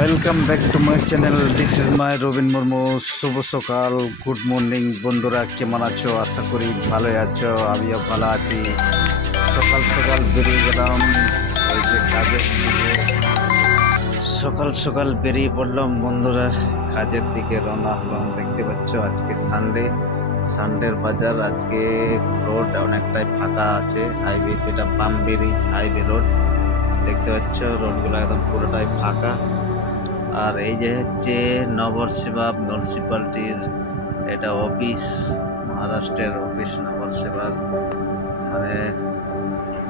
Welcome back to my channel. This is my Robin Murmu. শুভ সকাল, good morning বন্ধুরা, কেমন আছো? আশা করি ভালোই আছো, আমিও ভালো আছি। সকাল সকাল বেরিয়ে গেলাম এই যে কাজের দিকে। সকাল সকাল বেরিয়ে পড়লাম বন্ধুরা, কাজের দিকে রওনা হলাম। দেখতে পাচ্ছ আজকে সানডের বাজার। আজকে রোড অনেকটাই ফাঁকা আছে। হাইওয়ে, যেটা পাম ব্রিজ হাইওয়ে রোড, দেখতে পাচ্ছ রোডগুলো একদম পুরোটাই ফাঁকা। আর এই যে হচ্ছে নবরসেবা মিউনিসিপ্যালিটির এটা অফিস, মহারাষ্ট্রের অফিস নবরসেবার, মানে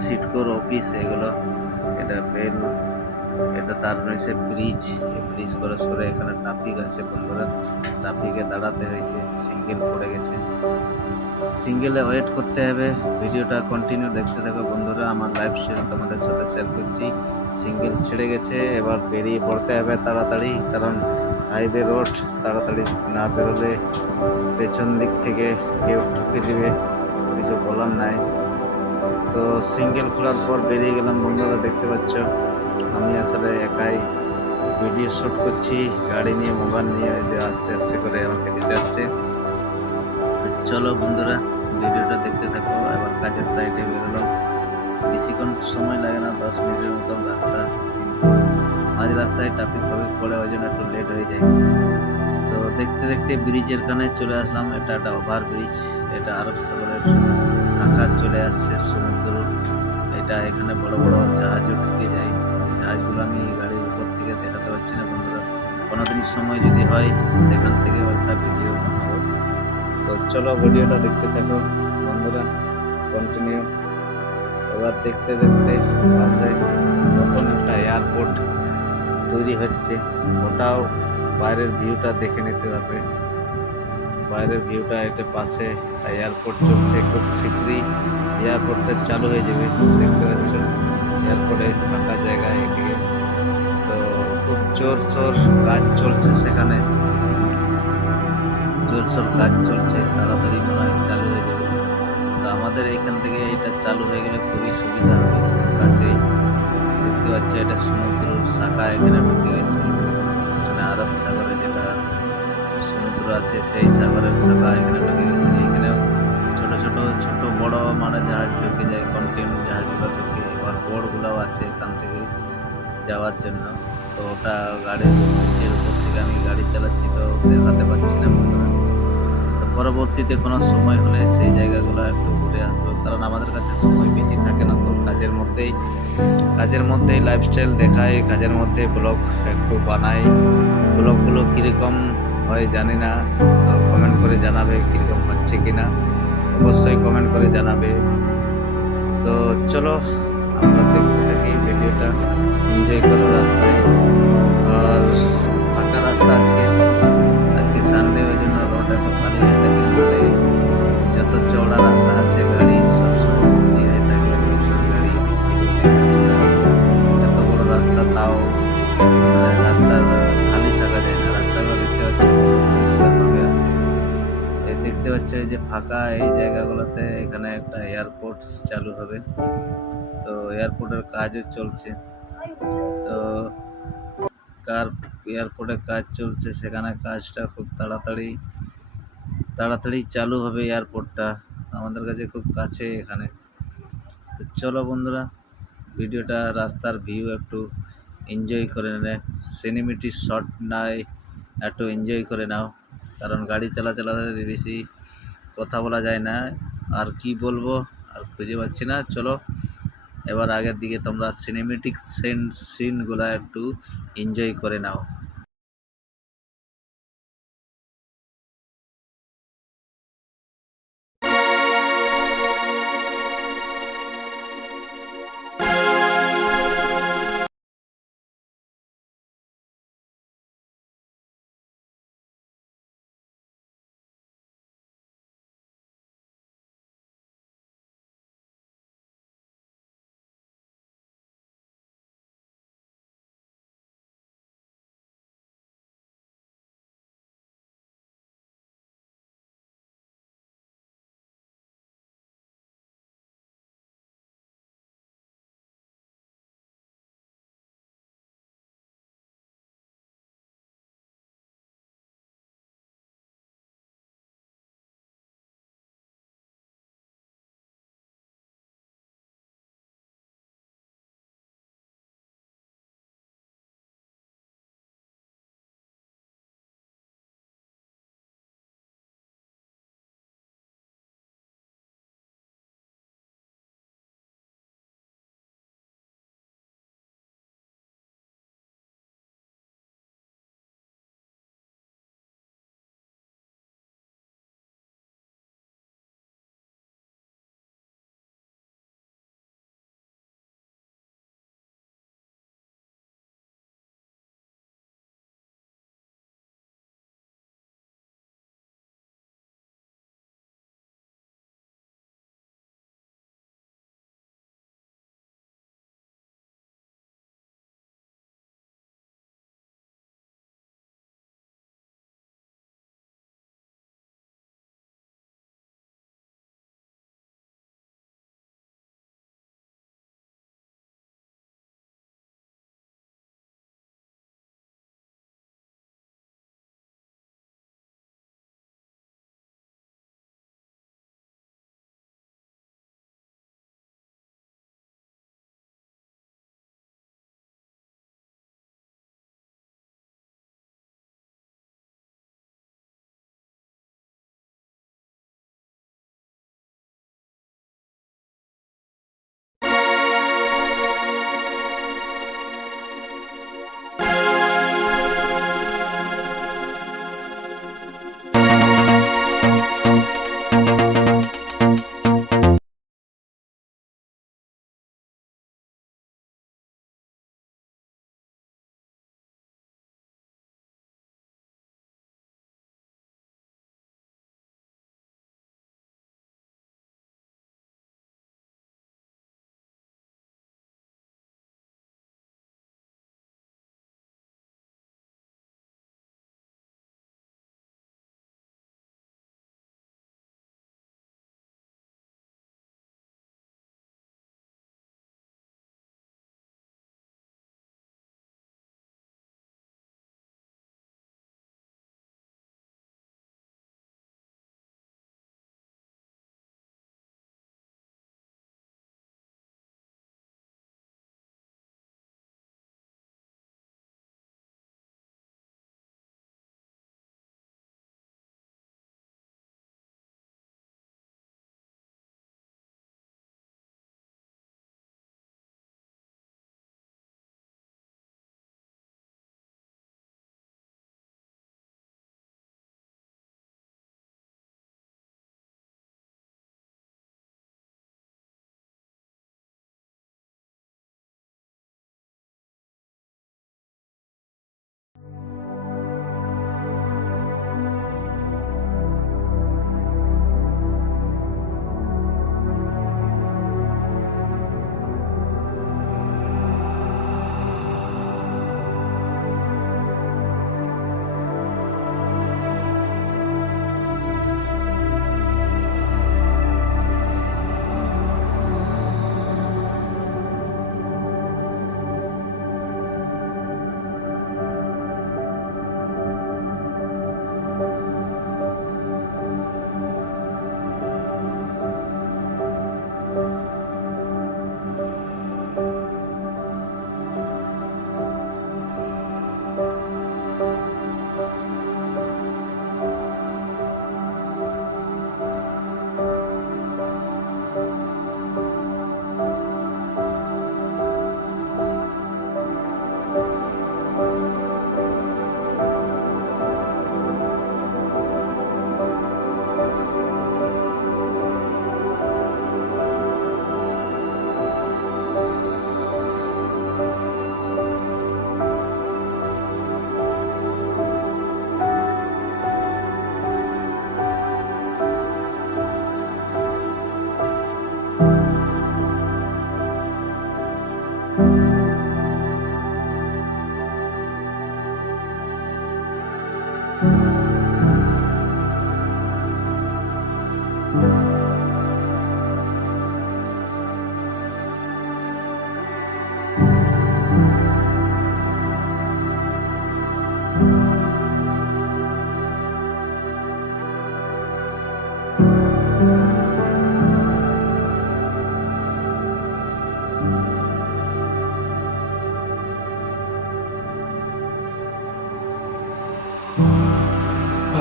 সিটকোর অফিস এগুলো। এটা বেল, এটা তার রয়েছে ব্রিজ। ব্রিজ ক্রস করে এখানে ট্রাফিক আছে বন্ধুরা, ট্রাফিকে দাঁড়াতে হয়েছে, সিঙ্গেল পড়ে গেছে, সিঙ্গেলে ওয়েট করতে হবে। ভিডিওটা কন্টিনিউ দেখতে থাকো বন্ধুরা, আমার লাইভ শেয়ার তোমাদের সাথে শেয়ার করছি। সিঙ্গেল ছেড়ে গেছে, এবার বেরিয়ে পড়তে হবে তাড়াতাড়ি, কারণ হাইওয়ে রোড, তাড়াতাড়ি না বেরোলে পেছন দিক থেকে কেউ ঠুকে দিবে, কিছু বলার নাই। তো সিঙ্গেল খোলার পর বেরিয়ে গেলাম বন্ধুরা। দেখতে পাচ্ছ আমি আসলে একাই ভিডিও শ্যুট করছি, গাড়ি নিয়ে, মোবাইল নিয়ে, যে আস্তে আস্তে করে আমাকে দিতে হচ্ছে। তো চলো বন্ধুরা, ভিডিওটা দেখতে থাকো। এবার কাজের সাইডে বেরোলাম, বেশিক্ষণ সময় লাগে না, 10 মিনিটের মতন রাস্তা, কিন্তু মাঝ রাস্তায় ট্রাফিক পড়ে, ওই জন্য একটু লেট হয়ে যায়। তো দেখতে দেখতে ব্রিজের কানে চলে আসলাম। এটা একটা ওভার ব্রিজ, এটা আরব সাগরের শাখা চলে আসছে সমুদ্র। এটা এখানে বড় বড় জাহাজও ঢুকে যায়। জাহাজগুলো আমি গাড়ির উপর থেকে দেখাতে পারছি না বন্ধুরা, কোনোদিন সময় যদি হয় সেখান থেকে একটা ভিডিও বানাবো। তো চলো ভিডিওটা দেখতে থাকো বন্ধুরা, কন্টিনিউ। এবার দেখতে দেখতে পাশে নতুন একটা এয়ারপোর্ট তৈরি হচ্ছে, ওটাও বাইরের ভিউটা দেখে নিতে পারবে। বাইরের ভিউটা, এটা পাশে এয়ারপোর্ট চলছে, খুব শীঘ্রই এয়ারপোর্টটা চালু হয়ে যাবে। দেখতে পাচ্ছ এয়ারপোর্টের ফাঁকা জায়গায় এদিকে, তো খুব জোরসোর কাজ চলছে সেখানে, জোরসোর কাজ চলছে, তাড়াতাড়ি মনে হয় চালু হয়ে যাবে। তো আমাদের এখান থেকে এটা চালু হয়ে গেলে খুবই সুবিধা হবে, খুব কাছেই। দেখতে পাচ্ছ এটা সমুদ্রের শাখা এখানে ঢুকে গেছে, মানে আরব সাগরে যেটা সমুদ্র আছে সেই সাগরের শাখা এখানে ঢুকে গেছে। এখানেও ছোট ছোট ছোট বড় মানে জাহাজ ঢুকে যায়, কন্টেইনার জাহাজগুলো ঢুকে, এবার বোর্ডগুলোও আছে এখান থেকে যাওয়ার জন্য। তো ওটা গাড়ির নিচের উপর থেকে আমি গাড়ি চালাচ্ছি, তো দেখাতে পাচ্ছি না বন্ধুরা। তো পরবর্তীতে কোনো সময় হলে সেই জায়গাগুলো একটু ঘুরে আসবো, কারণ আমাদের কাছে সময় বেশি থাকে না। তো কাজের মধ্যেই লাইফস্টাইল দেখাই, কাজের মধ্যে ব্লগ একটু বানাই। ব্লগগুলো কীরকম হয় জানি না, তো কমেন্ট করে জানাবে কীরকম হচ্ছে কিনা, অবশ্যই কমেন্ট করে জানাবে। তো চলো আমরা দেখতে থাকি ভিডিওটা, এনজয় করো রাস্তায়। আর ফাঁকা রাস্তা আজকে, আজকে সানডে, ওই জন্য রোড এত খালি হয়ে থাকে, নাহলে যত চওড়া রাস্তা আছে গাড়ি সবসময় ভর্তি হয়ে থাকে, সবসময় গাড়ি এদিক থেকে ওদিক চলে আসে। এত বড় রাস্তা, তাও মানে রাস্তা খালি থাকা যায় না, রাস্তাগুলো দেখতে পাচ্ছ পুরো পরিষ্কারভাবে আছে। এই দেখতে পাচ্ছ এই যে ফাঁকা এই জায়গাগুলোতে, এখানে একটা এয়ারপোর্ট চালু হবে। তো এয়ারপোর্টের কাজও চলছে, তো কার এয়ারপোর্টে কাজ চলছে, সেখানে কাজটা খুব তাড়াতাড়ি তাড়াতাড়ি চালু হবে এয়ারপোর্টটা, আমাদের কাছে খুব কাছে এখানে। তো চলো বন্ধুরা, ভিডিওটা রাস্তার ভিউ একটু এনজয় করে নে, সিনেমেটিক শট নাই, একটু এনজয় করে নাও, কারণ গাড়ি চালাতে বেশি কথা বলা যায় না। আর কি বলবো, আর খুঁজে পাচ্ছি না। চলো এবার আগের দিকে তোমরা সিনেমেটিক সিনগুলো একটু এনজয় করে নাও।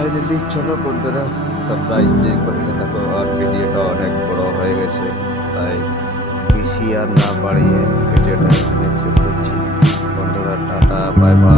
ফাইনালি চলো বন্ধুরা, তোমরা এনজয় করতে থাকো। আর ভিডিওটা অনেক বড় হয়ে গেছে, তাই বেশি আর না বাড়িয়ে ভিডিওটা এখানে শেষ করছি। বন্ধুরা টাটা, বাই বাই।